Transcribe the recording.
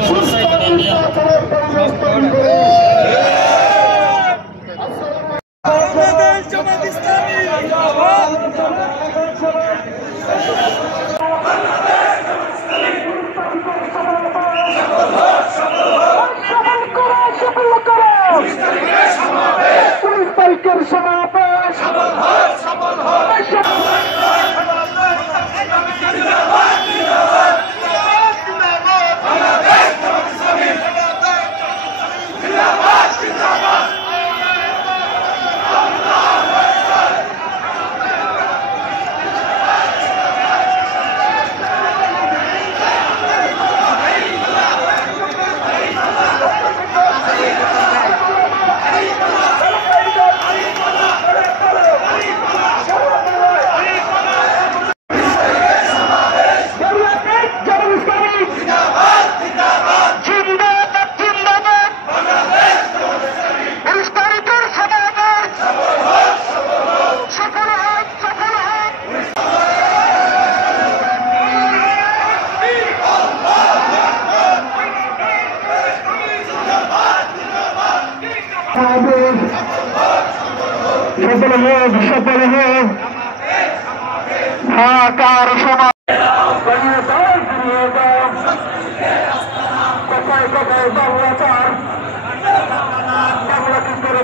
সুস্থ নির্বাচনের পরিবেশ তৈরি করে বাংলাদেশ জামাত ইসলামী সমাবেশ সফল হোক ঢাকার সমাজ কোথায় কোথায় বাংলা চার বাংলা কি করে